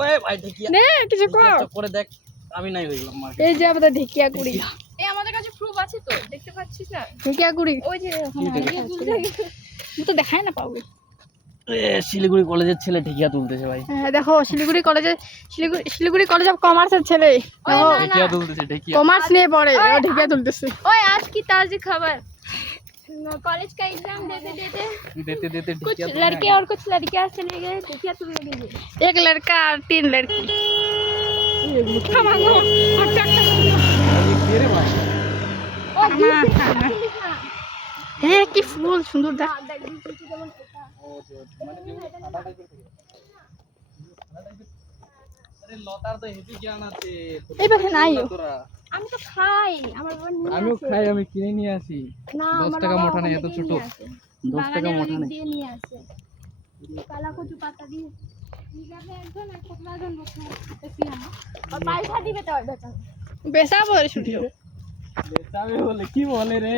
ওই ভাই ঢেকিয়া নে কিছু কর করে দেখ আমি নাই হইলাম এই যে আমাদের ঢেকিয়া কুড়ি এই আমাদের কাছে প্রুফ আছে তো দেখতে পাচ্ছিস না ঢেকিয়া কুড়ি ওই যে তো দেখাই না পাবো শিলিগুড়ি কলেজের ছেলে ঢেকিয়া তুলতেছে ভাই হ্যাঁ দেখো শিলিগুড়ি কলেজ অফ কমার্সের ছেলে ঢেকিয়া তুলতেছে ঢেকিয়া কমার্স নিয়ে পড়ে ও ঢেকিয়া তুলতেছে ओए आज की ताज़ी खबर कॉलेज का एग्जाम देते देते कुछ लड़के और कुछ लड़कियां चले गए देखिए तुमने भी एक लड़का और 3 लड़की হ্যাঁ কি ফুল সুন্দর দেখ এই পাশে নাই আমি তো খাই আমার বোন আমিও খাই আমি কিনে নিয়ে আসি না 10 টাকা মোটা নেই এত ছোট 10 টাকা মোটা নেই দিয়ে নিয়ে আসে কালা কচু পাতা দিয়ে নিগাবে একজন একটা বাগান বসে দেখি আমরা আর পয়সা দিবে তো বেচা বেসা বলে শুটিও বেচাবে বলে কি বলে রে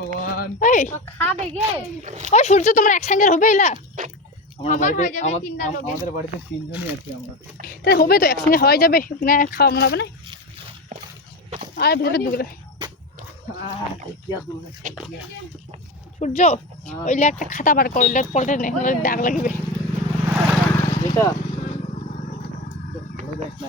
ভগবান এই তো খাবে গে ওই সূর্য তোমার এক্সচেঞ্জার হবে না আমার হয়ে যাবে তিনটা লোকে আমাদের বাড়িতে তিনজনই আছি আমরা তাই হবে তো এক্সচেঞ্জ হয়ে যাবে না খাওয়া মনে হবে না আর ভিতরে ঢুকলে ঢেকিয়া তুলবে সূর্য ওইলে একটা খাতা বার কর ওইলে পড়তে নেই দাগ লাগবে এটা ভালো দেখ না